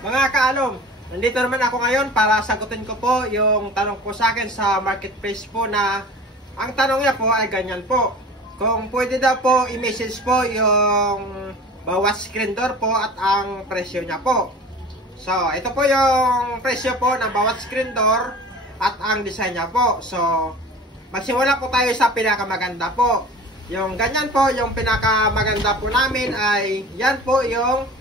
Mga kaalom, nandito naman ako ngayon para sagutin ko po yung tanong po sa akin sa marketplace po na ang tanong niya po ay ganyan po. Kung pwede daw po i-message po yung bawat screen door po at ang presyo niya po. So, ito po yung presyo po ng bawat screen door at ang design niya po. So, magsimula po tayo sa pinakamaganda po. Yung ganyan po, yung pinakamaganda po namin ay yan po yung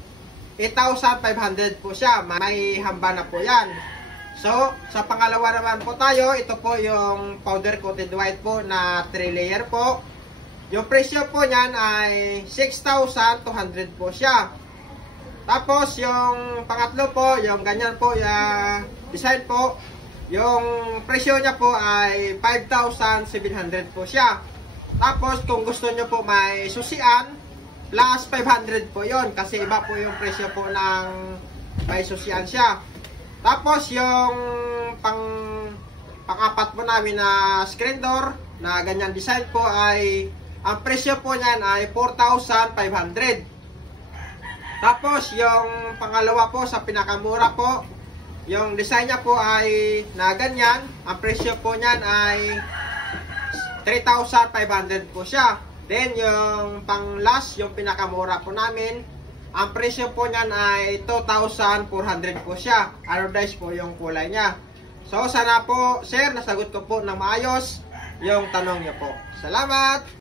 8,500 po siya. May hamba na po yan. So, sa pangalawa naman po tayo, ito po yung powder coated white po na 3 layer po. Yung presyo po niyan ay 6,200 po siya. Tapos, yung pangatlo po, yung ganyan po, yung design po, yung presyo niya po ay 5,700 po siya. Tapos, kung gusto nyo po may susian, plus 500 po yon kasi iba po yung presyo po ng may susian siya. Tapos yung pang-apat po namin na screen door na ganyan design po ay ang presyo po niyan ay 4,500. Tapos yung pangalawa po sa pinakamura po, yung design niya po ay na ganyan, ang presyo po niyan ay 3,500 po siya. Then, yung pang last, yung pinakamura po namin, ang presyo po niyan ay 2,400 po siya. Anodized po yung kulay niya. So, sana po, sir, nasagot ko po ng maayos yung tanong niyo po. Salamat!